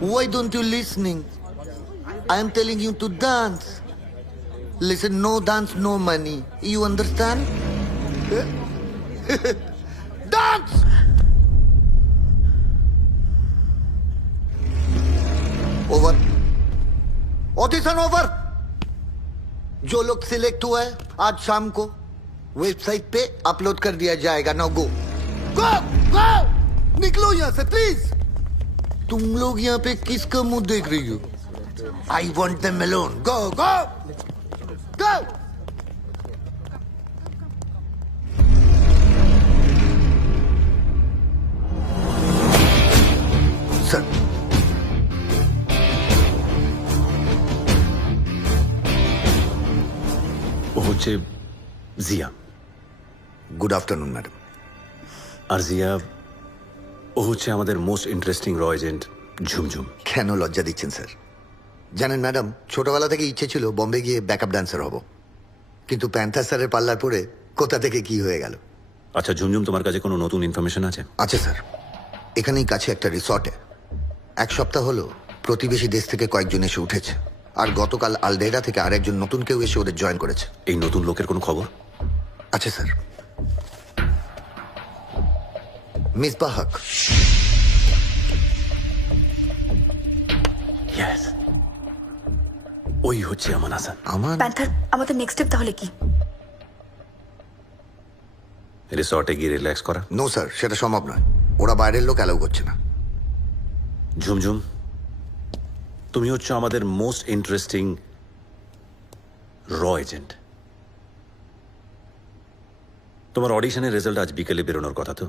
Why don't you listening? I am telling you to dance. Listen, no dance, no money. You understand? Dance! Over. Audition over. जो लोग select हुआ है आज शाम को website पे अपलोड कर दिया जाएगा. नाउ गो गो गो. निकलो यहाँ से प्लीज. तुम लोग यहाँ पे किसका मुंह देख रही हो? I want them alone. Go go go. Sir ও হচ্ছে জিয়া। Good afternoon madam. আর জিয়া ও হচ্ছে আমাদের মোস্ট ইন্টারেস্টিং র এজেন্ট ঝুমঝুম। কেন লজ্জা দিচ্ছেন স্যার? জানেন ম্যাডাম, ছোটবেলা থেকে ইচ্ছে ছিল বম্বে গিয়ে ব্যাকআপ ডান্সার হব, কিন্তু প্যান্থার স্যারের পাল্লার পরে কোথা থেকে কি হয়ে গেল. আচ্ছা ঝুমঝুম, তোমার কাছে কোনো নতুন ইনফরমেশন আছে? আছে স্যার, এখানেই কাছে একটা রিসর্টে এক সপ্তাহ হলো প্রতিবেশী দেশ থেকে কয়েকজন এসে উঠেছে, আর গতকাল আলডেরা থেকে আরেকজন নতুন কেউ এসে ওদের জয়েন করেছে. এই নতুন লোকের কোনো খবর? আছে স্যার. মিসবাহ হক. ইয়েস, ওই হচ্ছে আমান হাসান। আমার প্যান্থার, আমাদের নেক্সট স্টেপ তাহলে কি? রিসর্টে গিয়ে রিল্যাক্স করা? নো স্যার, সেটা সম্ভব নয়. ওরা বাইরের লোক অ্যালাউ করছে না. ঝুমঝুম, তুমি হচ্ছে আমাদের মোস্ট ইন্টারেস্টিং র এজেন্ট। তোমার অডিশনের রেজাল্ট আজ বিকেলে বেরোনোর কথা তো?